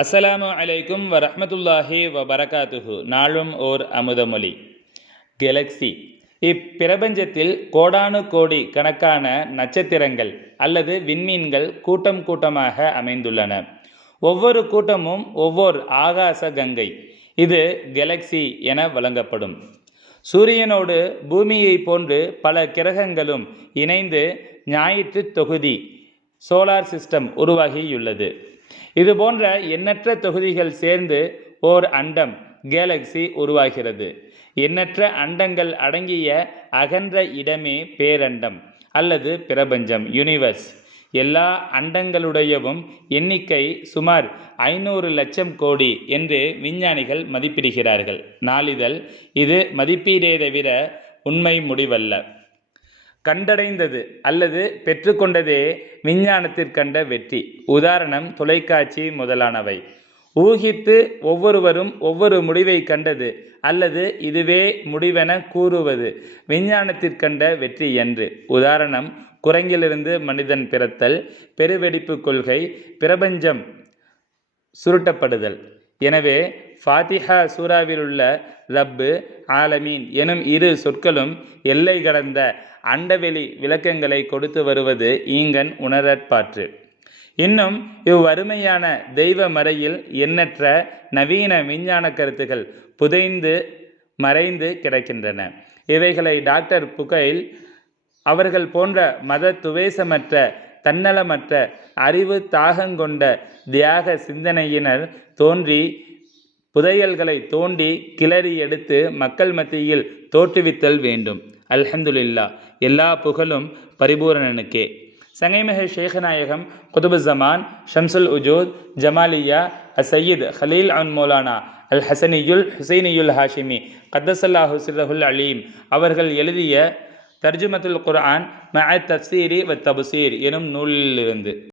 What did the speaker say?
அஸ்ஸலாமு அலைக்கும் வரமத்துல்லாஹி வபரகாத்துஹு. நாளும் ஓர் அமுதமொழி. கெலக்சி இப்பிரபஞ்சத்தில் கோடானு கோடி கணக்கான நட்சத்திரங்கள் அல்லது விண்மீன்கள் கூட்டம் கூட்டமாக அமைந்துள்ளன. ஒவ்வொரு கூட்டமும் ஒவ்வொரு ஆகாச கங்கை. இது கெலக்சி என வழங்கப்படும். சூரியனோடு பூமியை போன்று பல கிரகங்களும் இணைந்து ஞாயிற்று தொகுதி சோலார் சிஸ்டம் உருவாகியுள்ளது. இது போன்ற எண்ணற்ற தொகுதிகள் சேர்ந்து ஓர் அண்டம் கேலக்சி உருவாகிறது. எண்ணற்ற அண்டங்கள் அடங்கிய அகன்ற இடமே பேரண்டம் அல்லது பிரபஞ்சம் யூனிவர்ஸ் எல்லா அண்டங்களுடையவும் எண்ணிக்கை சுமார் ஐநூறு லட்சம் கோடி என்று விஞ்ஞானிகள் மதிப்பிடுகிறார்கள். நாளிதழ் இது மதிப்பீடே தவிர உண்மை முடிவல்ல. கண்டடைந்தது அல்லது பெற்றுக்கொண்டதே விஞ்ஞானத்திற்கண்ட வெற்றி. உதாரணம் தொலைக்காட்சி முதலானவை. ஊகித்து ஒவ்வொருவரும் ஒவ்வொரு முடிவை கண்டது அல்லது இதுவே முடிவென கூறுவது விஞ்ஞானத்திற்கண்ட வெற்றி என்று. உதாரணம் குரங்கிலிருந்து மனிதன் பிறத்தல் பெருவெடிப்பு கொள்கை பிரபஞ்சம் சுருட்டப்படுதல். எனவே ஃபாத்திஹா சூறாவிலுள்ள ரப்பு ஆலமீன் எனும் இரு சொற்களும் எல்லை கடந்த அண்டவெளி விளக்கங்களை கொடுத்து வருவது ஈங்கன் உணரற்பாற்று. இன்னும் இவ்வருமையான தெய்வ மறையில் எண்ணற்ற நவீன விஞ்ஞான கருத்துகள் புதைந்து மறைந்து கிடக்கின்றன. இவைகளை டாக்டர் புகைல் அவர்கள் போன்ற மத துவேசமற்ற தன்னலமற்ற அறிவு தாகங்கொண்ட தியாக சிந்தனையினர் தோன்றி புதையல்களை தோண்டி கிளறி எடுத்து மக்கள் மத்தியில் தோற்றுவித்தல் வேண்டும். அல்ஹம்துலில்லா. எல்லா புகழும் பரிபூரணனுக்கே. சங்கைமிகு ஷேகநாயகம் குதுபு ஜமான் ஷம்சுல் உஜூத் ஜமாலியா அசையீத் ஹலீல் அன் மௌலானா அல் ஹசனியுல் ஹுசைனியுல் ஹாஷிமி கத்தசல்லாஹு சிரஹுல் அலீம் அவர்கள் எழுதிய தர்ஜுமத்துல் குர்ஆன் மஅ தப்சீரி வ தபுசீர் எனும் நூலிலிருந்து.